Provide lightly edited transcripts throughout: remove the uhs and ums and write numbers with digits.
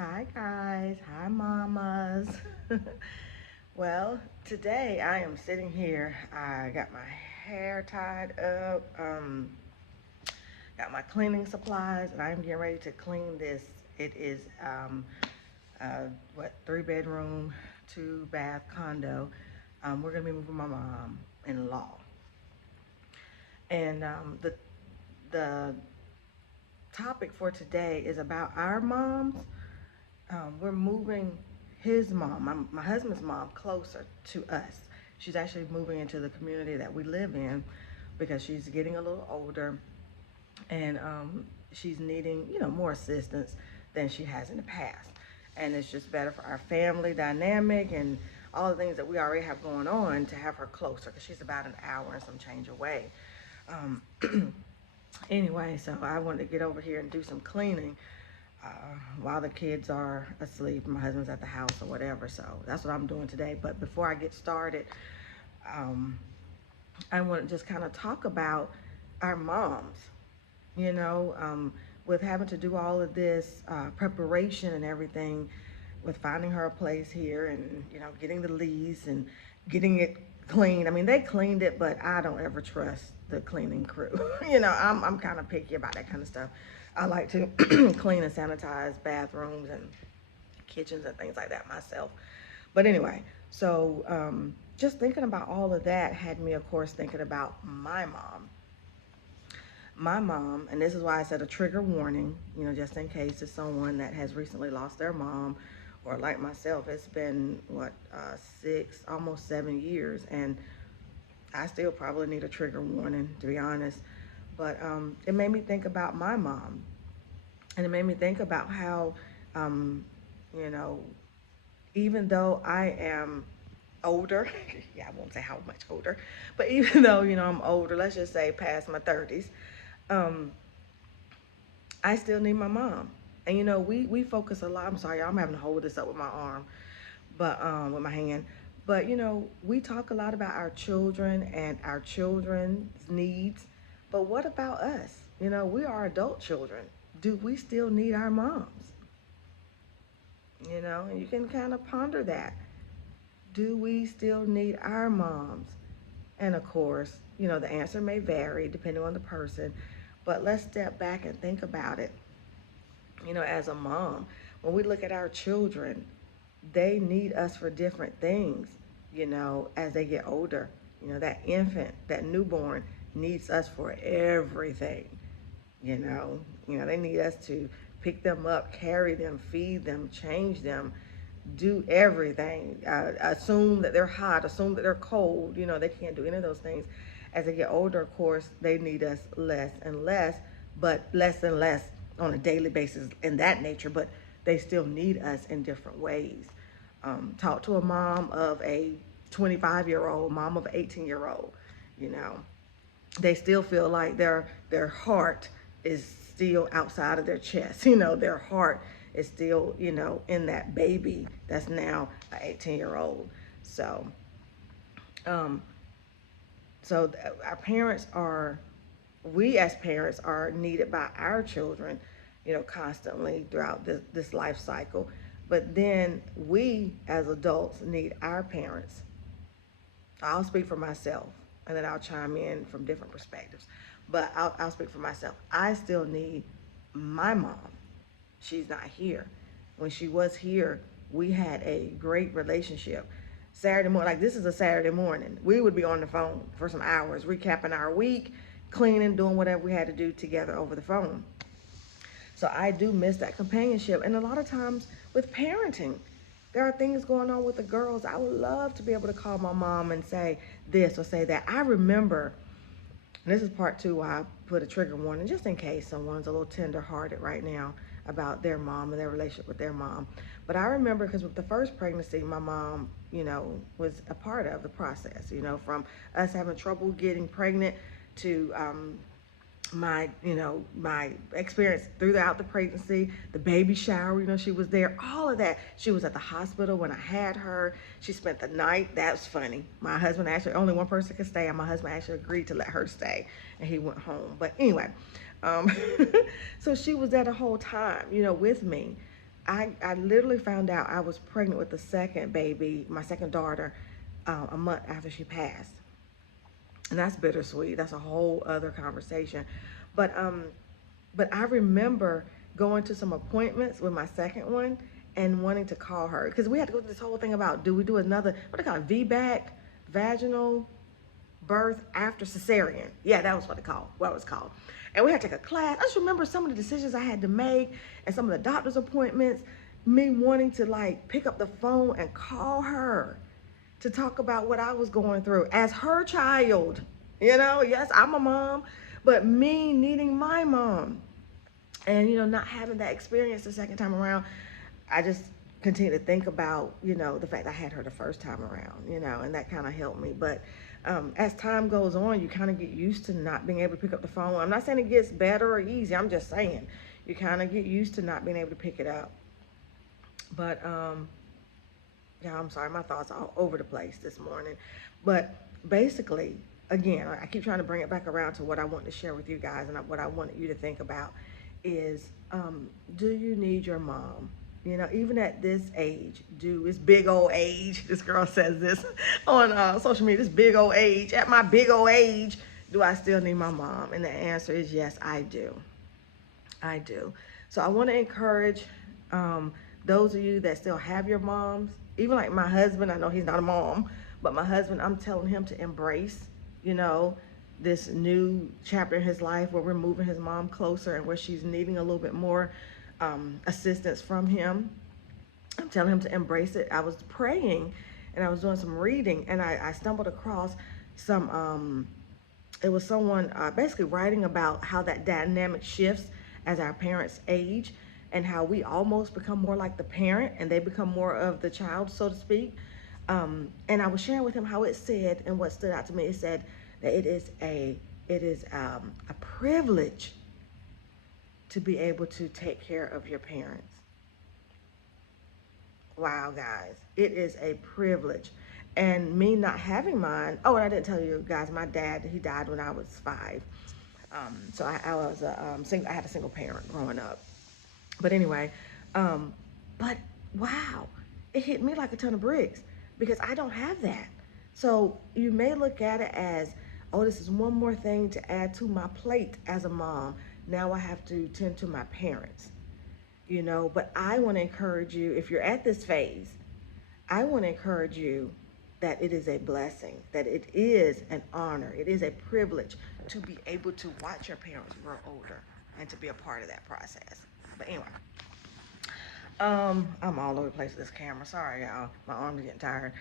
Hi guys, hi mamas. Well, today I am sitting here. I got my hair tied up, got my cleaning supplies, and I'm getting ready to clean this. It is what, 3 bedroom, 2 bath condo. We're gonna be moving my mom-in-law, and the topic for today is about our moms. We're moving his mom, my husband's mom, closer to us. She's actually moving into the community that we live in because she's getting a little older, and she's needing, more assistance than she has in the past. And it's just better for our family dynamic and all the things that we already have going on to have her closer because she's about an hour and some change away. Um, anyway, so I wanted to get over here and do some cleaning uh, while the kids are asleep. My husband's at the house or whatever. So that's what I'm doing today. But before I get started, um, I want to just kind of talk about our moms, you know, with having to do all of this preparation and everything, with finding her a place here and, getting the lease and getting it cleaned. I mean, they cleaned it, but I don't ever trust the cleaning crew. I'm kind of picky about that kind of stuff. I like to clean and sanitize bathrooms and kitchens and things like that myself. But anyway, so just thinking about all of that had me, of course, thinking about my mom. My mom, and this is why I said a trigger warning, just in case it's someone that has recently lost their mom, or like myself, it's been what, 6, almost 7 years, and I still probably need a trigger warning, to be honest. But it made me think about my mom, and it made me think about how, um, you know, even though I am older, yeah, I won't say how much older, but even though, I'm older, let's just say past my 30s, um, I still need my mom. And we focus a lot. I'm sorry, I'm having to hold this up with my arm, but with my hand. But we talk a lot about our children and our children's needs. But what about us? We are adult children. Do we still need our moms? And you can kind of ponder that. Do we still need our moms? And of course, the answer may vary depending on the person. But let's step back and think about it. As a mom, when we look at our children, they need us for different things, as they get older. That infant, that newborn needs us for everything, you know. They need us to pick them up, carry them, feed them, change them, do everything. Assume that they're hot, assume that they're cold. They can't do any of those things. As they get older, of course, they need us less and less, but less and less on a daily basis in that nature, but they still need us in different ways. Talk to a mom of a 25-year-old, mom of an 18-year-old, you know. They still feel like their heart is still outside of their chest. Their heart is still, in that baby that's now an 18-year-old. So, um, so our parents are, we as parents are needed by our children, constantly throughout this life cycle. But then we as adults need our parents. I'll speak for myself, and then I'll chime in from different perspectives. But I'll speak for myself. I still need my mom. She's not here. When she was here, we had a great relationship. Saturday morning, like this is a Saturday morning, we would be on the phone for some hours, recapping our week, cleaning, doing whatever we had to do together over the phone. So I do miss that companionship. And a lot of times with parenting, there are things going on with the girls. I would love to be able to call my mom and say this or say that. I remember, and this is part two why I put a trigger warning, just in case someone's a little tender hearted right now about their mom and their relationship with their mom. But I remember because with the first pregnancy, my mom, was a part of the process, from us having trouble getting pregnant to my experience throughout the pregnancy, the baby shower, she was there, all of that. She was at the hospital when I had her. She spent the night. That's funny. My husband actually, only one person could stay, and my husband actually agreed to let her stay, and he went home. But anyway, um, so she was there the whole time, with me. I literally found out I was pregnant with the second baby, my second daughter, a month after she passed. And that's bittersweet. That's a whole other conversation. But but I remember going to some appointments with my second one and wanting to call her because we had to go through this whole thing about, do we do another, what do they call it, VBAC, vaginal birth after cesarean. Yeah, that was what it was called. And we had to take a class. I just remember some of the decisions I had to make and some of the doctor's appointments, me wanting to like pick up the phone and call her to talk about what I was going through as her child. You know, yes, I'm a mom, but me needing my mom and, you know, not having that experience the second time around. I just continue to think about, you know, the fact I had her the first time around, you know, and that kind of helped me. But as time goes on, you kind of get used to not being able to pick up the phone. I'm not saying it gets better or easy. I'm just saying you kind of get used to not being able to pick it up. But yeah, I'm sorry, my thoughts are all over the place this morning. But basically, again, I keep trying to bring it back around to what I want to share with you guys and what I wanted you to think about is, do you need your mom? You know, even at this age, this big old age, this girl says this on social media, this big old age, at my big old age, do I still need my mom? And the answer is yes, I do. I do. So I want to encourage those of you that still have your moms, even like my husband. I know he's not a mom, but my husband, I'm telling him to embrace, you know, this new chapter in his life where we're moving his mom closer and where she's needing a little bit more assistance from him. I'm telling him to embrace it. I was praying and I was doing some reading and I stumbled across some, it was someone basically writing about how that dynamic shifts as our parents age and how we almost become more like the parent and they become more of the child, so to speak. And I was sharing with him how it said, and what stood out to me, it said that it is a privilege to be able to take care of your parents. Wow, guys, it is a privilege. And me not having mine, oh, and I didn't tell you guys, my dad, he died when I was 5. So I was I had a single parent growing up. But anyway, but wow, it hit me like a ton of bricks because I don't have that. So you may look at it as, oh, this is one more thing to add to my plate as a mom. Now I have to tend to my parents, you know. But I want to encourage you, if you're at this phase, I want to encourage you that it is a blessing, that it is an honor, it is a privilege to be able to watch your parents grow older and to be a part of that process. But anyway, I'm all over the place with this camera. Sorry, y'all. My arms are getting tired.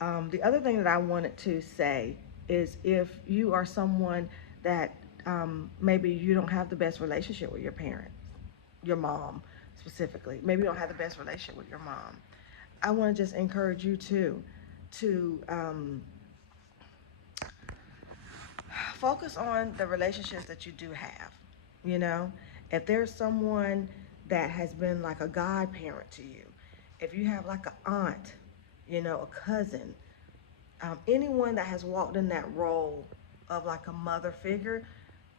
The other thing that I wanted to say is if you are someone that maybe you don't have the best relationship with your parents, your mom specifically, maybe you don't have the best relationship with your mom, I want to just encourage you to focus on the relationships that you do have. You know, if there's someone that has been like a godparent to you, if you have like an aunt, you know, a cousin, anyone that has walked in that role of like a mother figure,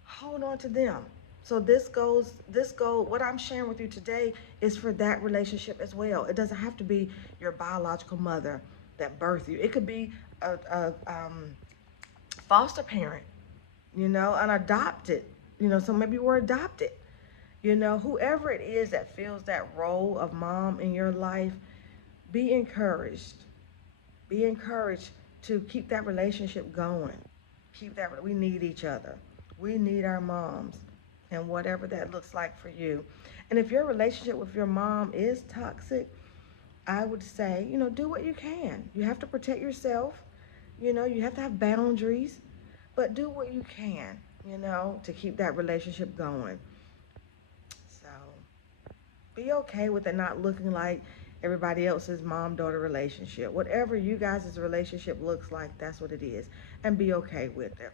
hold on to them. So what I'm sharing with you today is for that relationship as well. It doesn't have to be your biological mother that birthed you. It could be a foster parent, you know, an adopted, you know, so maybe you were adopted. You know, whoever it is that fills that role of mom in your life, be encouraged. Be encouraged to keep that relationship going. We need each other. We need our moms and whatever that looks like for you. And if your relationship with your mom is toxic, I would say, you know, do what you can. You have to protect yourself. You know, you have to have boundaries, but do what you can, you know, to keep that relationship going. So be okay with it not looking like everybody else's mom-daughter relationship. Whatever you guys' relationship looks like, that's what it is. And be okay with it.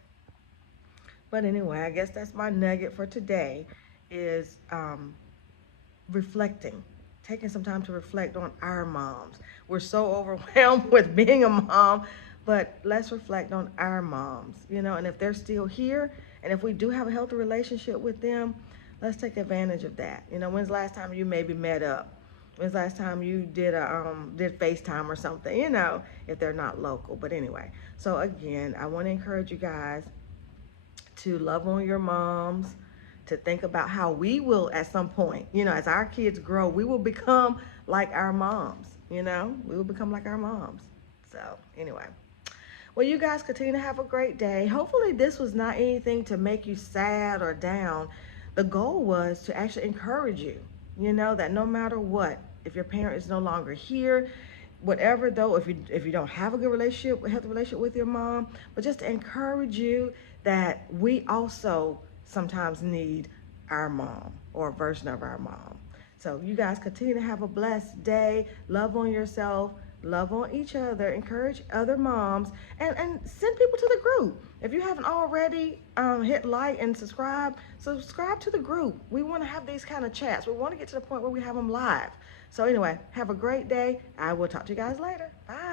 But anyway, I guess that's my nugget for today is reflecting. Taking some time to reflect on our moms. We're so overwhelmed with being a mom, but let's reflect on our moms, you know, and if they're still here, and if we do have a healthy relationship with them, let's take advantage of that. You know, when's the last time you maybe met up When's the last time you did FaceTime or something, if they're not local. But anyway, so again, I want to encourage you guys to love on your moms, to think about how we will at some point, as our kids grow, we will become like our moms, we will become like our moms. So anyway, well, you guys continue to have a great day. Hopefully this was not anything to make you sad or down. The goal was to actually encourage you, that no matter what, if your parent is no longer here, whatever though, if you don't have a good relationship, healthy relationship with your mom, but just to encourage you that we also sometimes need our mom or a version of our mom. So you guys continue to have a blessed day. Love on yourself, love on each other, encourage other moms, and send people to the group. If you haven't already, hit like and subscribe to the group. We want to have these kind of chats. We want to get to the point where we have them live. So anyway, have a great day. I will talk to you guys later. Bye.